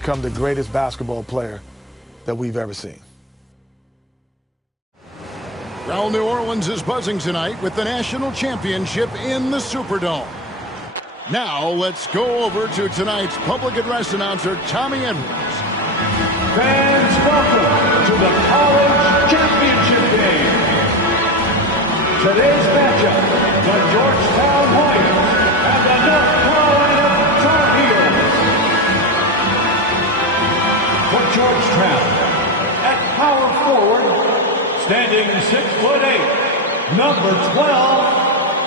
become the greatest basketball player that we've ever seen. Well, New Orleans is buzzing tonight with the national championship in the Superdome. Now let's go over to tonight's public address announcer, Tommy Edwards. Fans, welcome to the College Championship Game. Today's matchup, the Georgetown Hoyas and the North Carolina Tar Heels. For Georgetown, at power forward, standing 6'8", number 12,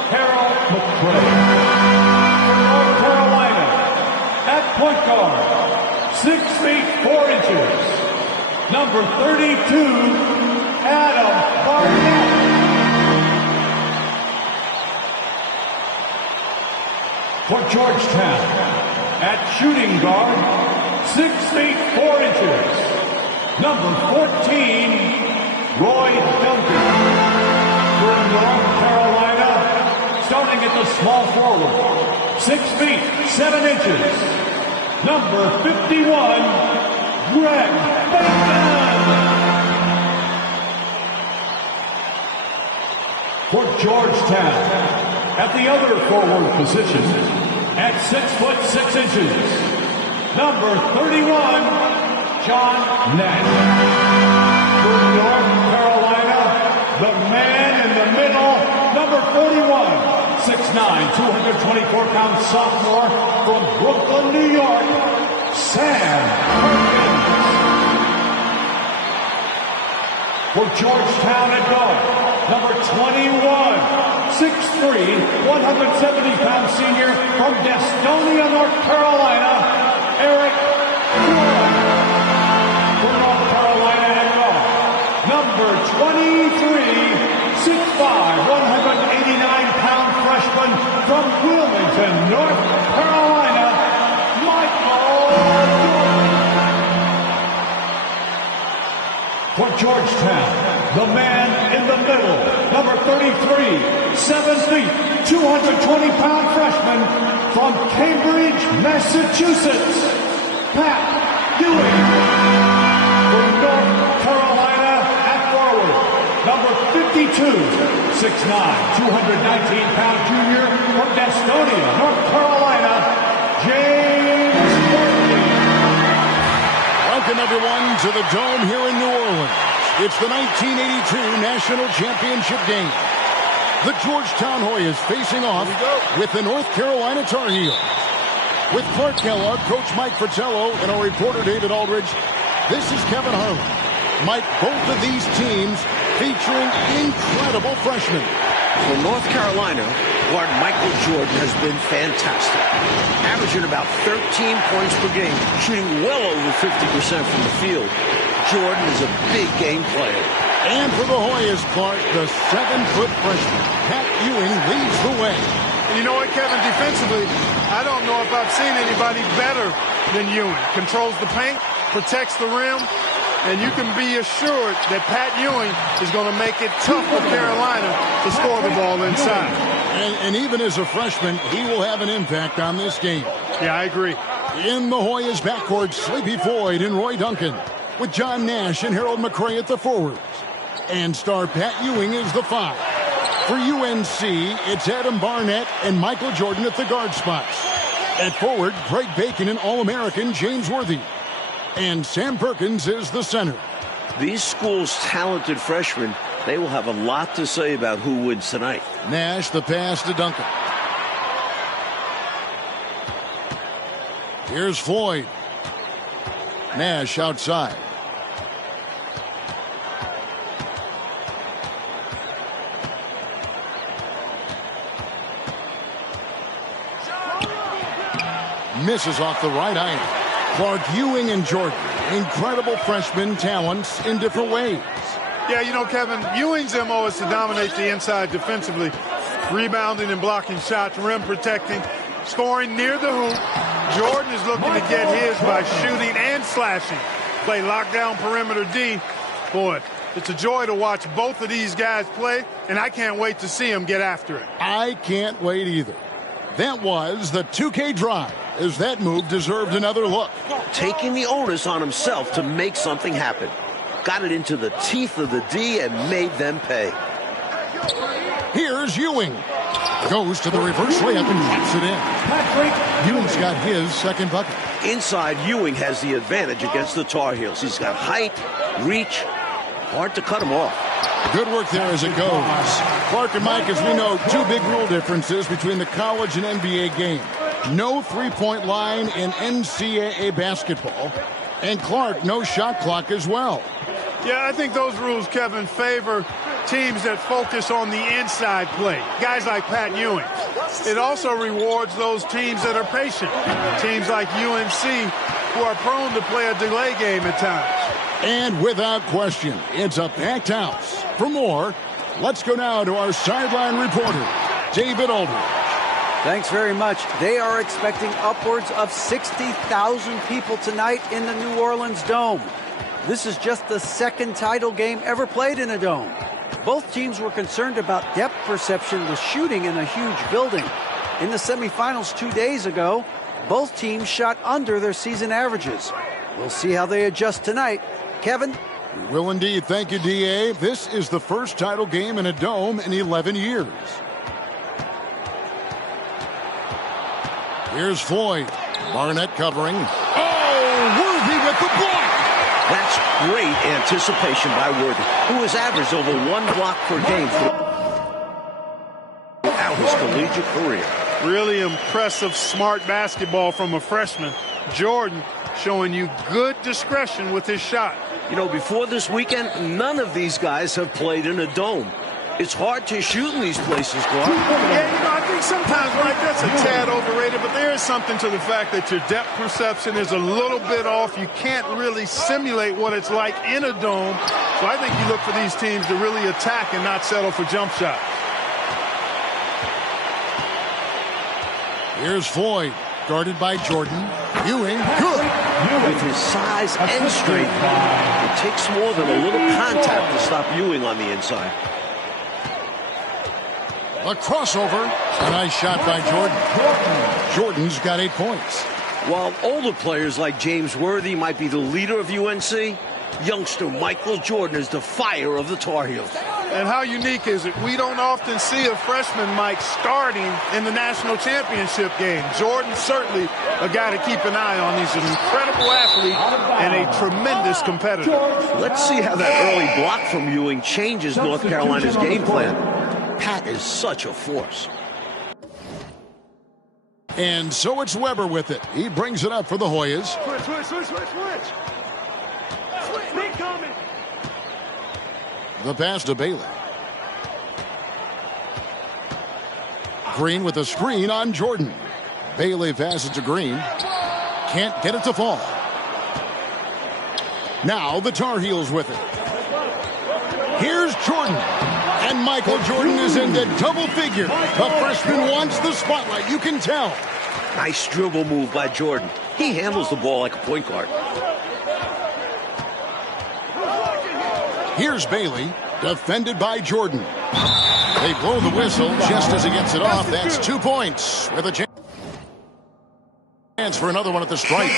Harold McCray. For North Carolina, at point guard, 6 feet 4 inches, number 32, Adam Barnett. For Georgetown, at shooting guard, 6 feet 4 inches, number 14, Roy Duncan. For North Carolina, starting at the small forward, 6 feet 7 inches, number 51, Greg Bacon. For Georgetown, at the other forward position, at 6'6" number 31, John Nash. For North Carolina, the man in the middle, number 41, 6'9", 224-pound sophomore from Brooklyn, New York, Sam Perkins. For Georgetown at guard, number 21, 6'3", 170-pound senior from Gastonia, North Carolina, Eric Floyd. For North Carolina at guard, number 23, 6'5", 189-pound freshman from Wilmington, North Carolina, Michael Jordan. For Georgetown, the man in the middle, number 33, 7 feet, 220-pound freshman from Cambridge, Massachusetts, Pat Ewing. For North Carolina at forward, number 52, 6'9", 219-pound junior from Gastonia, North Carolina, James Worthy. Welcome, everyone, to the Dome here in New Orleans. It's the 1982 National Championship game. The Georgetown Hoyas facing off with the North Carolina Tar Heels. With Clark Kellogg, Coach Mike Fratello, and our reporter David Aldridge, this is Kevin Harlan. Mike, both of these teams featuring incredible freshmen. For North Carolina, guard Michael Jordan has been fantastic. Averaging about 13 points per game, shooting well over 50% from the field. Jordan is a big game player. And for the Hoyas, Clark, the 7-foot freshman, Pat Ewing, leads the way. And you know what, Kevin, defensively, I don't know if I've seen anybody better than Ewing. Controls the paint, protects the rim, and you can be assured that Pat Ewing is going to make it tough for Carolina to score the ball inside. And even as a freshman, he will have an impact on this game. Yeah, I agree. In the Hoyas backcourt, Sleepy Floyd and Roy Duncan, with John Nash and Harold McCray at the forwards. And star Pat Ewing is the 5. For UNC, it's Adam Barnett and Michael Jordan at the guard spots. At forward, Greg Bacon and All-American James Worthy. And Sam Perkins is the center. These schools' talented freshmen, they will have a lot to say about who wins tonight. Nash, the pass to Duncan. Here's Floyd. Nash outside. Misses off the right iron. Clark, Ewing, and Jordan, incredible freshman talents in different ways. Yeah, you know, Kevin, Ewing's MO is to dominate the inside defensively, rebounding and blocking shots, rim protecting, scoring near the hoop. Jordan is looking to get his by shooting and slashing. Play lockdown perimeter D. Boy, it's a joy to watch both of these guys play, and I can't wait to see them get after it. I can't wait either. That was the 2K Drive. as that move deserved another look. Taking the onus on himself to make something happen. Got it into the teeth of the D and made them pay. Here's Ewing. Goes to the reverse layup and drops it in. Ewing's got his second bucket. Inside, Ewing has the advantage against the Tar Heels. He's got height, reach, hard to cut him off. Good work there as it goes. Clark and Mike, as we know, two big rule differences between the college and NBA game. No three-point line in NCAA basketball. And Clark, no shot clock as well. Yeah, I think those rules, Kevin, favor teams that focus on the inside play. Guys like Pat Ewing. It also rewards those teams that are patient. Teams like UNC who are prone to play a delay game at times. And without question, it's a packed house. For more, let's go now to our sideline reporter, David Aldridge. Thanks very much. They are expecting upwards of 60,000 people tonight in the New Orleans Dome. This is just the second title game ever played in a dome. Both teams were concerned about depth perception with shooting in a huge building. In the semifinals 2 days ago, both teams shot under their season averages. We'll see how they adjust tonight. Kevin? We will indeed. Thank you, D.A. This is the first title game in a dome in 11 years. Here's Floyd. Barnett covering. Oh, Worthy with the block. That's great anticipation by Worthy, who has averaged over 1 block per game throughout his collegiate career. Really impressive, smart basketball from a freshman. Jordan showing you good discretion with his shot. You know, before this weekend, none of these guys have played in a dome. It's hard to shoot in these places, Clark. Yeah, I think sometimes, Mike, that's a tad overrated, but there is something to the fact that your depth perception is a little bit off. You can't really simulate what it's like in a dome. So I think you look for these teams to really attack and not settle for jump shots. Here's Floyd, guarded by Jordan. Ewing, good. With his size and strength, it takes more than a little contact to stop Ewing on the inside. A crossover. A nice shot by Jordan. Jordan's got 8 points. While older players like James Worthy might be the leader of UNC, youngster Michael Jordan is the fire of the Tar Heels. And how unique is it? We don't often see a freshman, Mike, starting in the national championship game. Jordan certainly a guy to keep an eye on. He's an incredible athlete and a tremendous competitor. Let's see how that early block from Ewing changes North Carolina's game plan. Pat is such a force. And so it's Weber with it. He brings it up for the Hoyas. Switch. Incoming. The pass to Bailey. Green with a screen on Jordan. Bailey passes to Green. Can't get it to fall. Now the Tar Heels with it. Here's Jordan. And Michael Jordan is into double figure. The freshman wants the spotlight. You can tell. Nice dribble move by Jordan. He handles the ball like a point guard. Here's Bailey, defended by Jordan. They blow the whistle just as he gets it off. That's 2 points with a chance for another one at the stripe.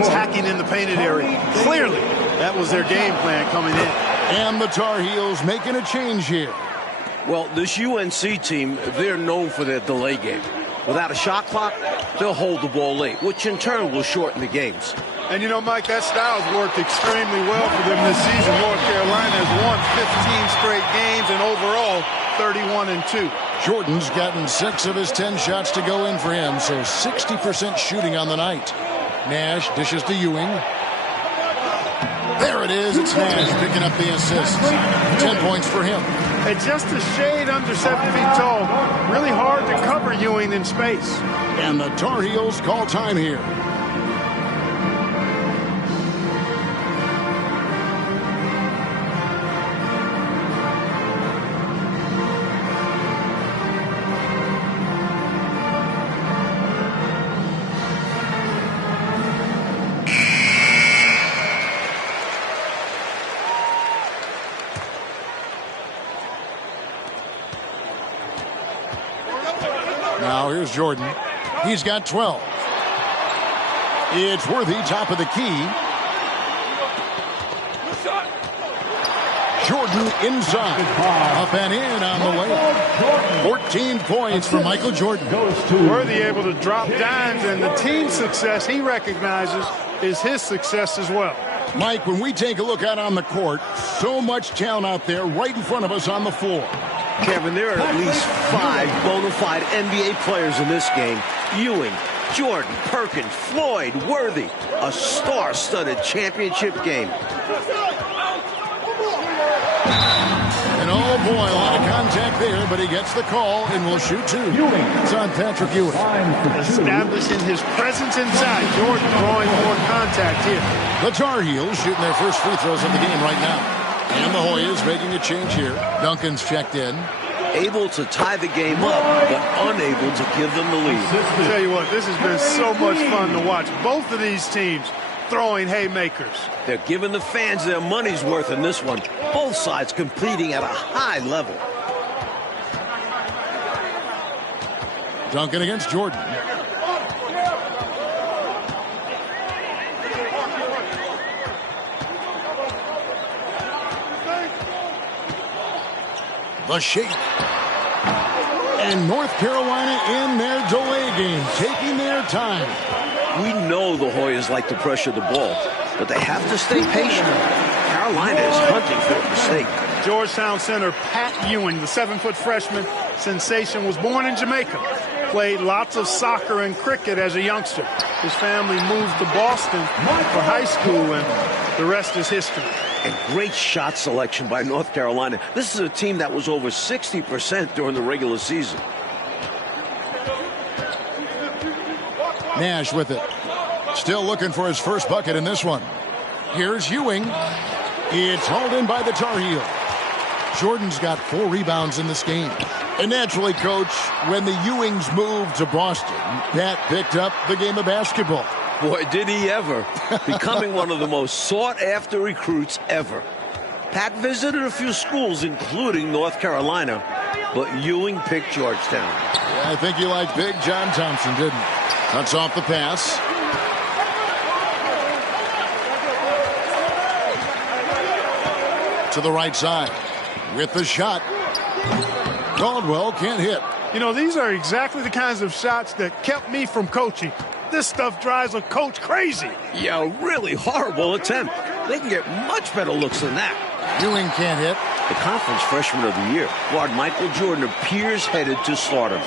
Attacking in the painted area. Clearly, that was their game plan coming in. And the Tar Heels making a change here. Well, this UNC team, they're known for their delay game. Without a shot clock, they'll hold the ball late, which in turn will shorten the games. And you know, Mike, that style's worked extremely well for them this season. North Carolina has won 15 straight games and overall 31-2. Jordan's gotten 6 of his 10 shots to go in for him, so 60% shooting on the night. Nash dishes to Ewing. There it is. It's Nash picking up the assist. 10 points for him. And just a shade under 7 feet tall. Really hard to cover Ewing in space. And the Tar Heels call time here. Now here's Jordan. He's got 12. It's Worthy, top of the key. Jordan inside. Up and in on the way. 14 points for Michael Jordan. Worthy able to drop dimes, and the team success he recognizes is his success as well. Mike, when we take a look out on the court, so much talent out there right in front of us on the floor. Kevin, there are at least 5 bona fide NBA players in this game. Ewing, Jordan, Perkins, Floyd, Worthy. A star-studded championship game. And oh boy, a lot of contact there, but he gets the call and will shoot 2. It's on Patrick Ewing. Establishing his presence inside. Jordan drawing more contact here. The Tar Heels shooting their first free throws of the game right now. And the Hoyas making a change here. Duncan's checked in. Able to tie the game up, but unable to give them the lead. I'll tell you what, this has been so much fun to watch. Both of these teams throwing haymakers. They're giving the fans their money's worth in this one. Both sides competing at a high level. Duncan against Jordan. The shake. And North Carolina in their delay game, taking their time. We know the Hoyas like to pressure the ball, but they have to stay patient. Carolina is hunting for a mistake. Georgetown center Pat Ewing, the 7-foot freshman sensation, was born in Jamaica. Played lots of soccer and cricket as a youngster. His family moved to Boston for high school, and the rest is history. And great shot selection by North Carolina. This is a team that was over 60% during the regular season. Nash with it. Still looking for his first bucket in this one. Here's Ewing. It's hauled in by the Tar Heels. Jordan's got 4 rebounds in this game. And naturally, Coach, when the Ewings moved to Boston, Pat picked up the game of basketball. Boy, did he ever. Becoming one of the most sought-after recruits ever. Pat visited a few schools, including North Carolina, but Ewing picked Georgetown. Yeah, I think he liked Big John Thompson, didn't he? Cuts off the pass. To the right side with the shot. Caldwell can't hit. You know, these are exactly the kinds of shots that kept me from coaching. This stuff drives a coach crazy. Yeah, a really horrible attempt. They can get much better looks than that. Ewing can't hit. The conference freshman of the year, guard Michael Jordan, appears headed to stardom.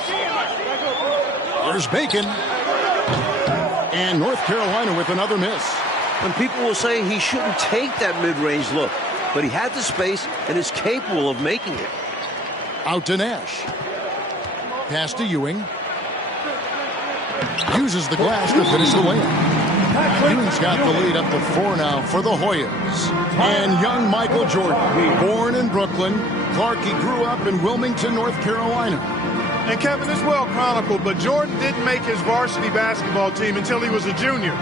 There's Bacon. And North Carolina with another miss. And people will say he shouldn't take that mid-range look, but he had the space and is capable of making it. Out to Nash. Pass to Ewing. Uses the glass to finish the layup. Ewing's got the lead up to 4 now for the Hoyas. And young Michael Jordan, born in Brooklyn. Clark, he grew up in Wilmington, North Carolina. And Kevin, it's well chronicled, but Jordan didn't make his varsity basketball team until he was a junior.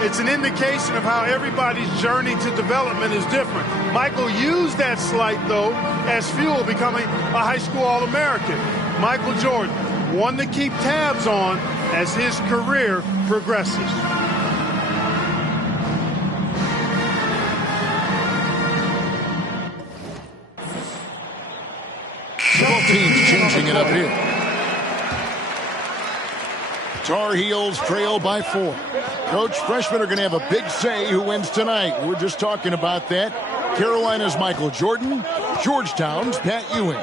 It's an indication of how everybody's journey to development is different. Michael used that slight, though, as fuel, becoming a high school All-American. Michael Jordan, one to keep tabs on as his career progresses. Both teams changing it up here. Tar Heels trail by 4. Coach, freshmen are going to have a big say who wins tonight. We were just talking about that. Carolina's Michael Jordan, Georgetown's Pat Ewing.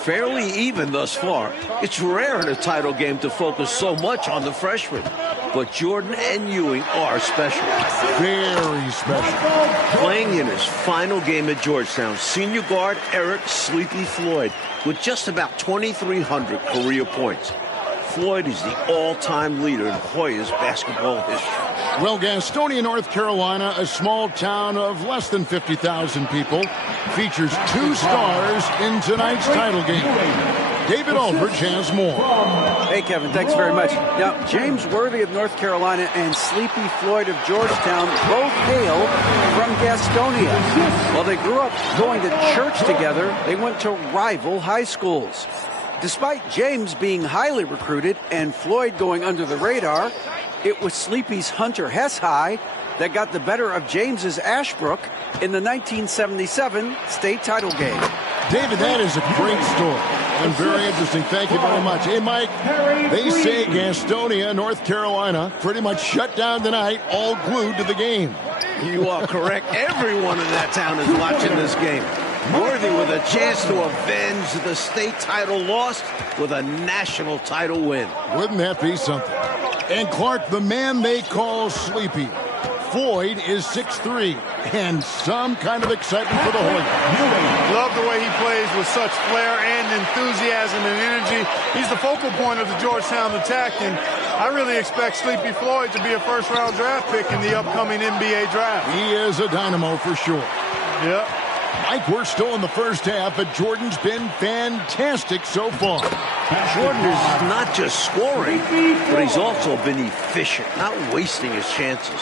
Fairly even thus far. It's rare in a title game to focus so much on the freshmen. But Jordan and Ewing are special. Very special. Playing in his final game at Georgetown, senior guard Eric Sleepy Floyd with just about 2,300 career points. Floyd is the all-time leader in Hoyas basketball history. Well, Gastonia, North Carolina, a small town of less than 50,000 people, features 2 stars in tonight's title game. David Aldridge has more. Hey, Kevin, thanks very much. Now, James Worthy of North Carolina and Sleepy Floyd of Georgetown both hail from Gastonia. While they grew up going to church together, they went to rival high schools. Despite James being highly recruited and Floyd going under the radar, It was Sleepy's Hunter Hess high that got the better of James's Ashbrook in the 1977 state title game. David, that is a great story and very interesting. Thank you very much. Hey, Mike, they say Gastonia, North Carolina, pretty much shut down tonight, all glued to the game. You are correct. Everyone in that town is watching this game. Worthy with a chance to avenge the state title lost with a national title win. Wouldn't that be something? And Clark, the man they call Sleepy, Floyd is 6'3", and some kind of excitement for the Hoyas. Love the way he plays with such flair and enthusiasm and energy. He's the focal point of the Georgetown attack, and I really expect Sleepy Floyd to be a first-round draft pick in the upcoming NBA draft. He is a dynamo for sure. Yep. Mike, we're still in the first half, but Jordan's been fantastic so far. Jordan is not just scoring, but he's also been efficient, not wasting his chances.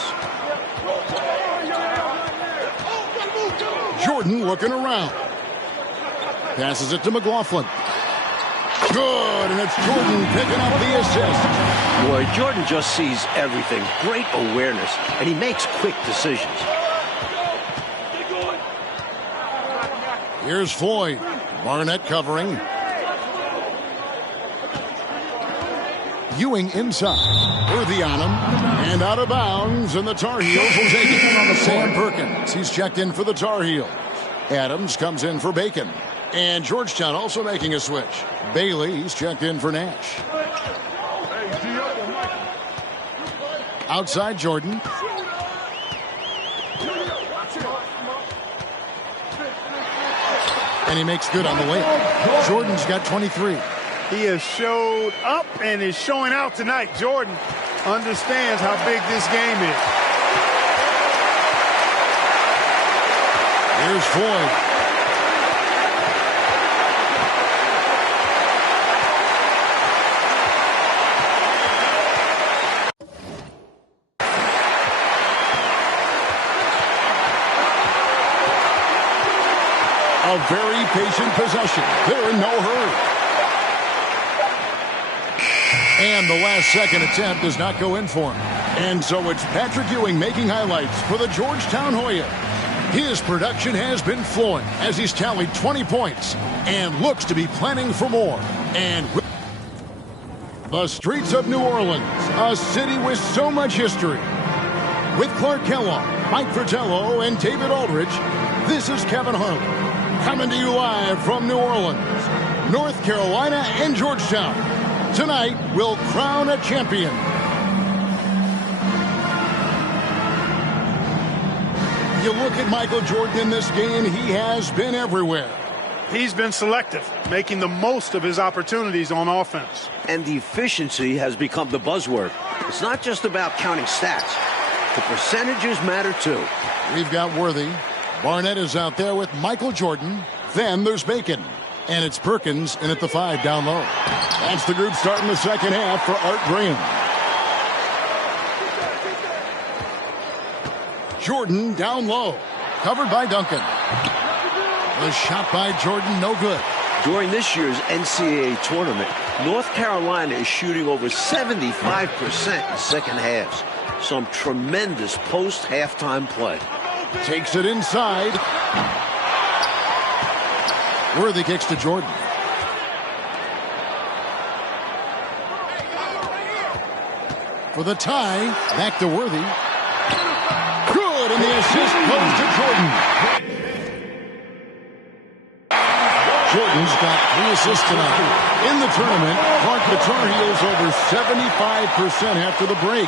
Jordan looking around. Passes it to McLaughlin. Good, and it's Jordan picking up the assist. Boy, Jordan just sees everything. Great awareness, and he makes quick decisions. Here's Floyd. Barnett covering. Ewing inside. Worthy on him. And out of bounds, and the Tar Heels will take it. Sam Perkins, he's checked in for the Tar Heels. Adams comes in for Bacon. And Georgetown also making a switch. Bailey, he's checked in for Nash. Outside Jordan. And he makes good on the layup. Jordan's got 23. He has showed up and is showing out tonight. Jordan understands how big this game is. Here's Floyd. A very patient possession. They're in no hurry. And the last second attempt does not go in for him. And so it's Patrick Ewing making highlights for the Georgetown Hoyas. His production has been flowing as he's tallied 20 points and looks to be planning for more. And the streets of New Orleans, a city with so much history. With Clark Kellogg, Mike Fratello, and David Aldridge, this is Kevin Harlan. Coming to you live from New Orleans, North Carolina, and Georgetown. Tonight, we'll crown a champion. You look at Michael Jordan in this game, he has been everywhere. He's been selective, making the most of his opportunities on offense. And the efficiency has become the buzzword. It's not just about counting stats. The percentages matter too. We've got Worthy. Barnett is out there with Michael Jordan. Then there's Bacon. And it's Perkins in at the 5 down low. That's the group starting the second half for Art Graham. Jordan down low. Covered by Duncan. The shot by Jordan, no good. During this year's NCAA tournament, North Carolina is shooting over 75% in second halves. Some tremendous post-halftime play. Takes it inside. Worthy kicks to Jordan. For the tie, back to Worthy. Good, and the assist goes to Jordan. Jordan's got 3 assists tonight. In the tournament, Clark, the Tar Heels over 75% after the break.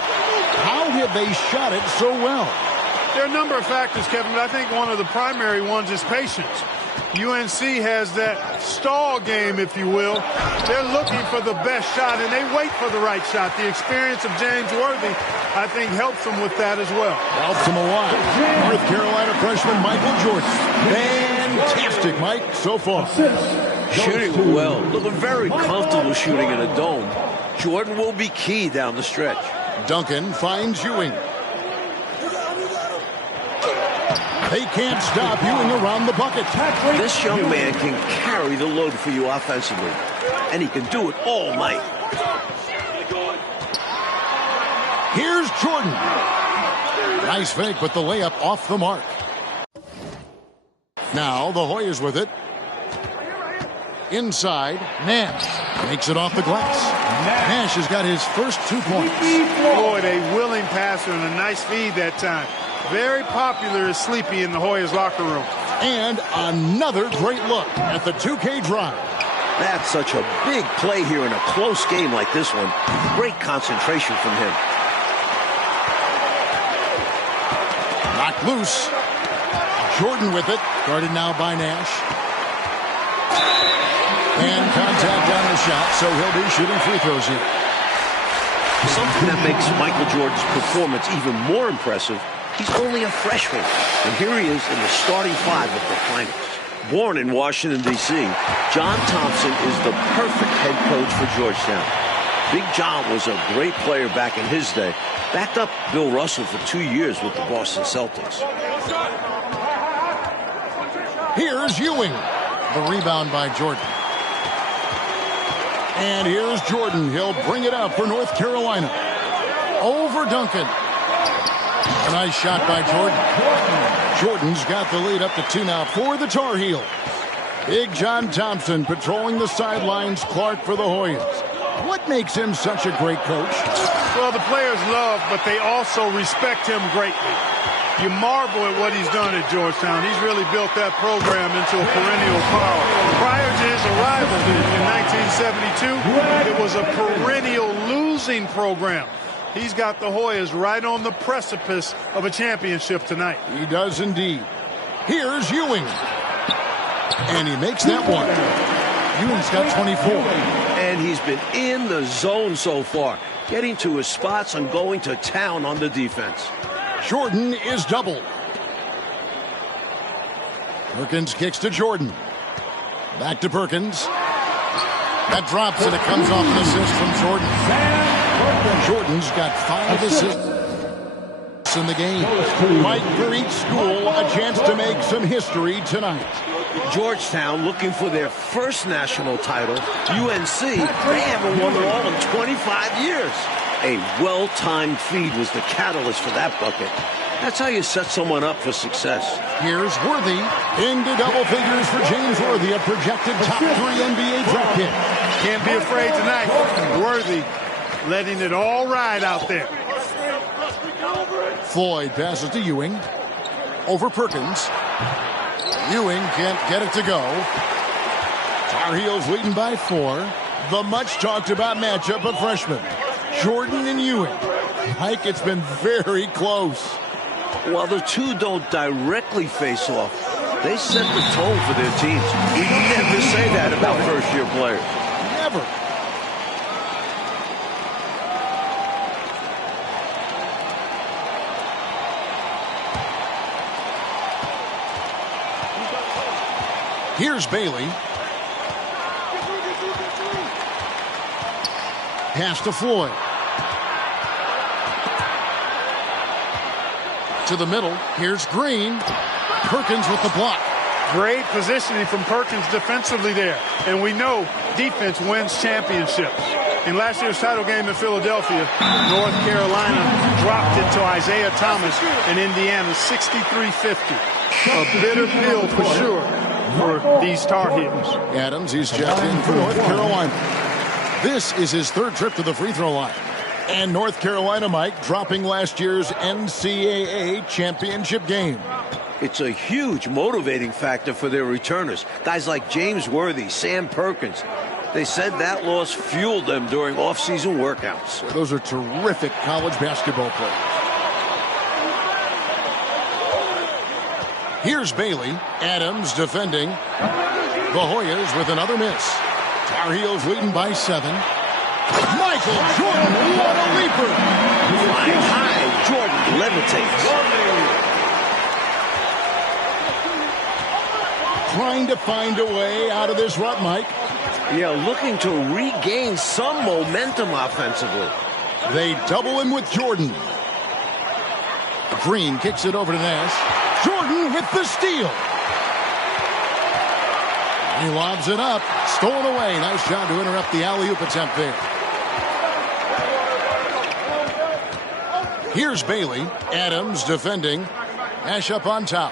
How have they shot it so well? There are a number of factors, Kevin, but I think one of the primary ones is patience. UNC has that stall game, if you will. They're looking for the best shot, and they wait for the right shot. The experience of James Worthy, I think, helps them with that as well. Helps them a lot. North Carolina freshman Michael Jordan. Fantastic, Mike, so far. Shooting well. Looking very comfortable shooting in a dome. Jordan will be key down the stretch. Duncan finds Ewing. They can't stop Ewing around the bucket. This young man can carry the load for you offensively, and he can do it all night. Here's Jordan. Nice fake, but the layup off the mark. Now the Hoyas with it. Inside, Nash makes it off the glass. Nash has got his first 2 points. Boy, a willing passer and a nice feed that time. Very popular as Sleepy in the Hoyas locker room. And another great look at the 2K drive. That's such a big play here in a close game like this one. Great concentration from him. Knocked loose. Jordan with it. Guarded now by Nash. And contact on the shot, so he'll be shooting free throws here. Something that makes Michael Jordan's performance even more impressive, he's only a freshman. And here he is in the starting 5 of the finals. Born in Washington, D.C., John Thompson is the perfect head coach for Georgetown. Big John was a great player back in his day. Backed up Bill Russell for 2 years with the Boston Celtics. Here's Ewing. The rebound by Jordan. And here's Jordan. He'll bring it up for North Carolina. Over Duncan. A nice shot by Jordan. Jordan's got the lead up to 2 now for the Tar Heels. Big John Thompson patrolling the sidelines. Clark for the Hoyas. What makes him such a great coach? Well, the players love, but they also respect him greatly. You marvel at what he's done at Georgetown. He's really built that program into a perennial power. Prior to his arrival in 1972, it was a perennial losing program. He's got the Hoyas right on the precipice of a championship tonight. He does indeed. Here's Ewing. And he makes that one. Ewing's got 24. And he's been in the zone so far, getting to his spots and going to town on the defense. Jordan is doubled. Perkins kicks to Jordan. Back to Perkins. That drops and it comes off an assist from Jordan. Jordan's got 5 assists in the game. Mike, for each school, a chance to make some history tonight. Georgetown looking for their first national title. UNC, they haven't won it all in 25 years. A well-timed feed was the catalyst for that bucket. That's how you set someone up for success. Here's Worthy into double figures for James Worthy, a projected top 3 NBA draft pick. Can't be afraid tonight. Worthy letting it all ride out there. Floyd passes to Ewing. Over Perkins. Ewing can't get it to go. Tar Heels leading by 4. The much talked about matchup of freshmen. Jordan and Ewing. Mike, it's been very close. While the two don't directly face off, they set the tone for their teams. You never say that about first-year players. Never. Here's Bailey. Pass to Floyd. To the middle. Here's Green. Perkins with the block. Great positioning from Perkins defensively there. And we know defense wins championships. In last year's title game in Philadelphia, North Carolina dropped it to Isaiah Thomas in Indiana 63-50. A bitter pill for sure for these Tar Heels. Adams, he's checked in for North Carolina. This is his 3rd trip to the free throw line. And North Carolina, Mike, dropping last year's NCAA championship game. It's a huge motivating factor for their returners. Guys like James Worthy, Sam Perkins. They said that loss fueled them during off-season workouts. Those are terrific college basketball players. Here's Bailey. Adams defending. The Hoyas with another miss. Tar Heels leading by 7. Michael Jordan, what a leaper! Flying high, Jordan levitates. Trying to find a way out of this rut, Mike. Yeah, looking to regain some momentum offensively. They double him with Jordan. Green kicks it over to Nash. Jordan with the steal. He lobs it up. Stolen away. Nice job to interrupt the alley-oop attempt there. Here's Bailey. Adams defending. Nash up on top.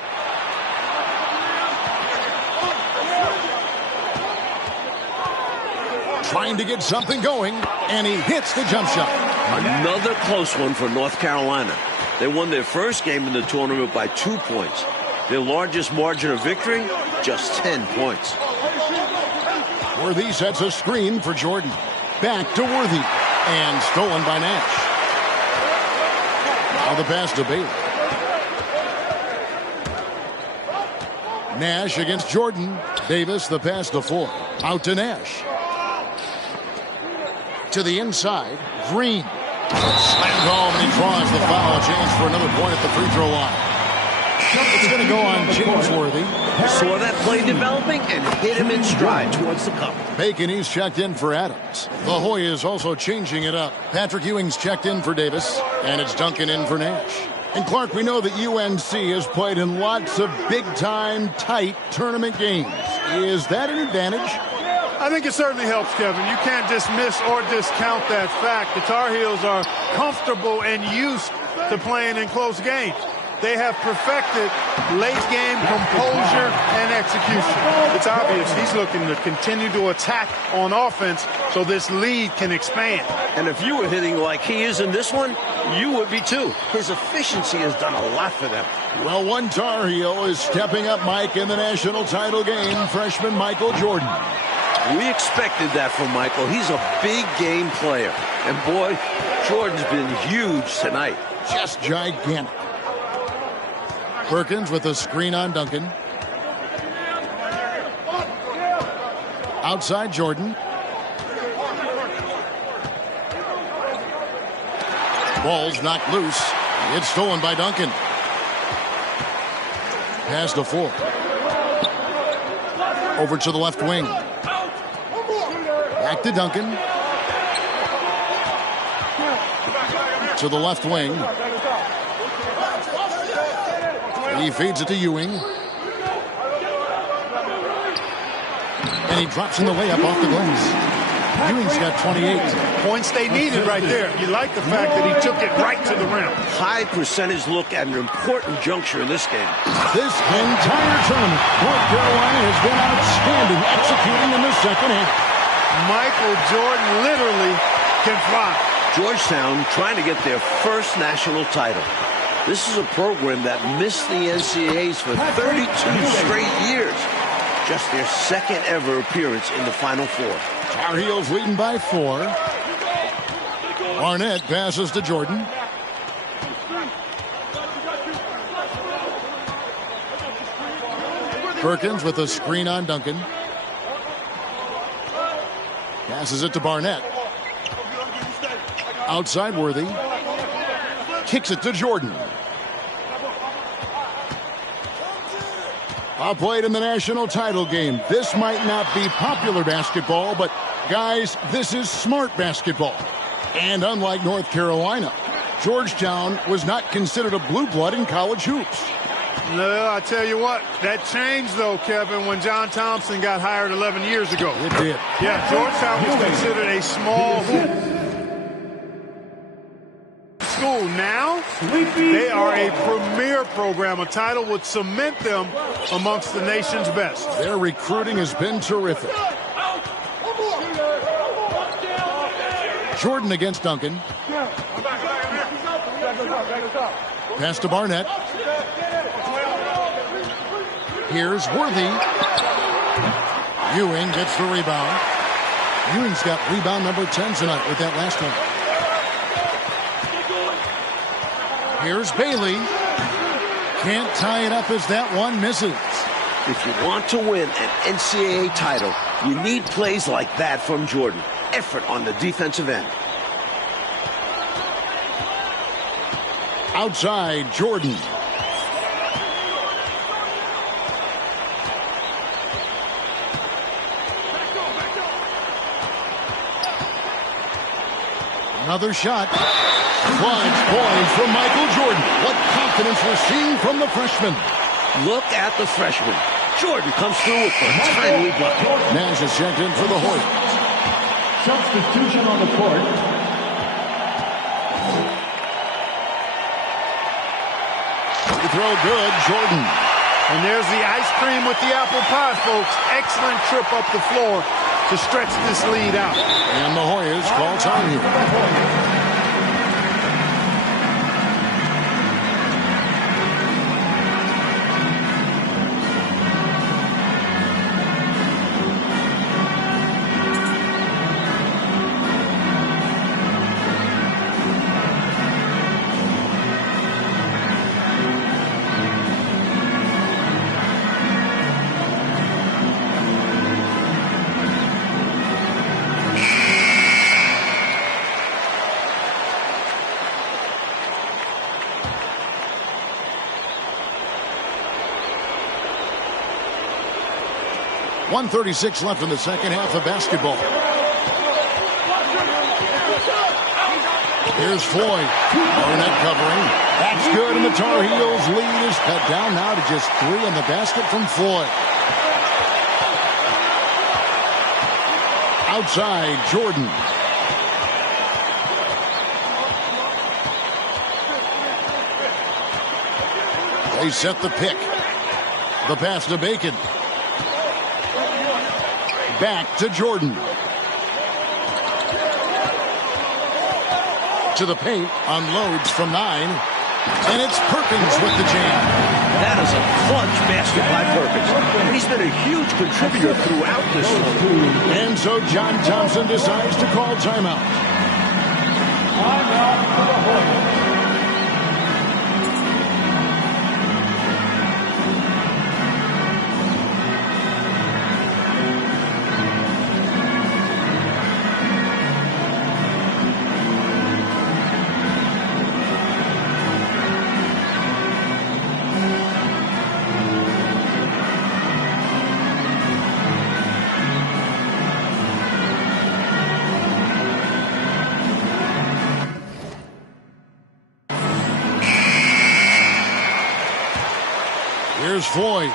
Trying to get something going, and he hits the jump shot. Another close one for North Carolina. They won their first game in the tournament by 2 points. Their largest margin of victory, just 10 points. Worthy sets a screen for Jordan. Back to Worthy, and stolen by Nash. Now the pass to Bailey. Nash against Jordan. Davis, the pass to Ford. Out to Nash. To the inside, Green. Slammed home, and he draws the foul. Change for another point at the free throw line. It's going to go on James Worthy. Saw that play developing and hit him in stride towards the cup. Bacon, he's checked in for Adams. La Jolla is also changing it up. Patrick Ewing's checked in for Davis, and it's Duncan in for Nash. And Clark, we know that UNC has played in lots of big-time, tight tournament games. Is that an advantage? I think it certainly helps, Kevin. You can't dismiss or discount that fact. The Tar Heels are comfortable and used to playing in close games. They have perfected late-game composure and execution. It's obvious he's looking to continue to attack on offense so this lead can expand. And if you were hitting like he is in this one, you would be too. His efficiency has done a lot for them. Well, one Tar Heel is stepping up, Mike, in the national title game, freshman Michael Jordan. We expected that from Michael. He's a big game player. And boy, Jordan's been huge tonight. Just gigantic. Perkins with a screen on Duncan. Outside Jordan. Ball's knocked loose. It's stolen by Duncan. Pass to Ford. Over to the left wing. Back to Duncan. To the left wing. He feeds it to Ewing. And he drops in the layup off the glass. Ewing's got 28. Points they needed right there. You like the fact that he took it right to the rim. High percentage look at an important juncture in this game. This entire tournament, North Carolina has been outstanding executing in the second half. Michael Jordan literally can fly. Georgetown trying to get their first national title. This is a program that missed the NCAAs for 32 straight years. Just their second ever appearance in the Final Four. Tar Heels leading by 4. Barnett passes to Jordan. Perkins with a screen on Duncan. Passes it to Barnett. Outside Worthy. Kicks it to Jordan. Played in the national title game. This might not be popular basketball, but guys, this is smart basketball. And unlike North Carolina, Georgetown was not considered a blue blood in college hoops. No, I tell you what, that changed though, Kevin, when John Thompson got hired 11 years ago. It did. Yeah, Georgetown was considered a small hoop school. Now, they are a premier program. A title would cement them amongst the nation's best. Their recruiting has been terrific. Jordan against Duncan. Pass to Barnett. Here's Worthy. Ewing gets the rebound. Ewing's got rebound number 10 tonight with that last one. Here's Bailey. Can't tie it up as that one misses. If you want to win an NCAA title, you need plays like that from Jordan. Effort on the defensive end. Outside, Jordan. Another shot. Clutch points from Michael Jordan. What confidence we're seeing from the freshman. Look at the freshman. Jordan comes through with a timely bucket. Nash is checked in for the Hoyas. Substitution on the court. throw good. Jordan. And there's the ice cream with the apple pie, folks. Excellent trip up the floor to stretch this lead out. And the Hoyas call time here. .136 left in the second half of basketball. Here's Floyd. Barnett covering. That's good, and the Tar Heels lead is cut down now to just 3 on the basket from Floyd. Outside, Jordan. They set the pick. The pass to Bacon. Back to Jordan. To the paint, unloads from 9. And it's Perkins with the jam. That is a clutch basket by Perkins. And he's been a huge contributor throughout this one. And so John Thompson decides to call timeout. Timeout for the Hoyas. Here's Floyd.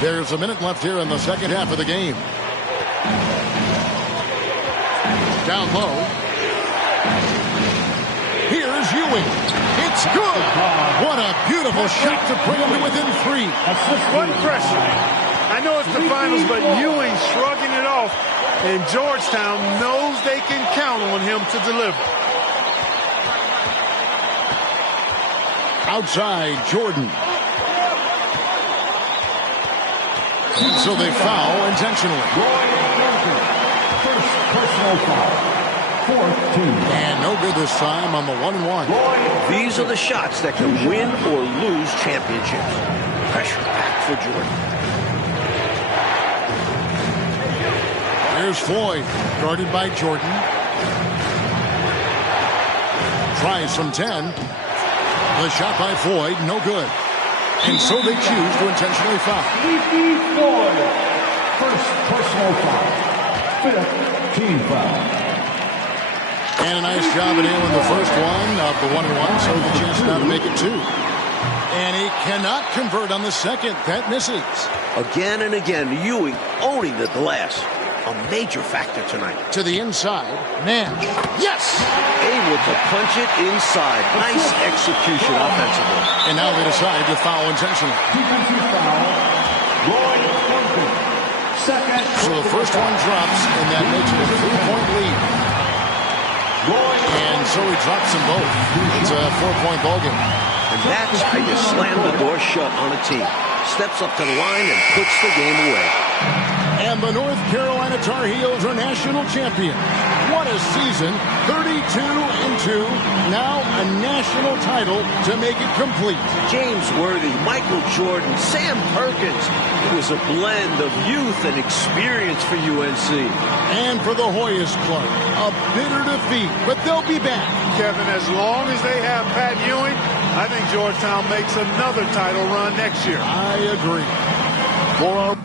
There's a minute left here in the second half of the game. Down low. Here's Ewing. It's good. What a beautiful shot to bring him to within 3. What pressure. I know it's the finals, but Ewing shrugging it off. And Georgetown knows they can count on him to deliver. Outside, Jordan. And so they foul intentionally. First personal foul. 4th team. And no good this time on the 1-1. These are the shots that can win or lose championships. Pressure back for Jordan. Here's Floyd, guarded by Jordan. Tries from 10. The shot by Floyd, no good. And so they choose to intentionally foul. Leaky Floyd. First personal foul. 5th team foul. And a nice job at nailing the first one of the 1-1, so the chance now to make it 2. And he cannot convert on the second. That misses. Again and again, Ewing owning the glass. A major factor tonight. To the inside. Man. Yes! Able to punch it inside. Nice execution offensively. And now they decide to foul intentionally. Defensive foul. Lloyd Perkins. Second. So the first one drops, and that makes it a 3-point lead. And so he drops them both. It's a 4-point ballgame. And that's how you slam the door shut on a team. Steps up to the line and puts the game away. And the North Carolina Tar Heels are national champions. What a season. 32-2. Now a national title to make it complete. James Worthy, Michael Jordan, Sam Perkins. It was a blend of youth and experience for UNC. And for the Hoyas, Clark, a bitter defeat, but they'll be back. Kevin, as long as they have Pat Ewing, I think Georgetown makes another title run next year. I agree. For our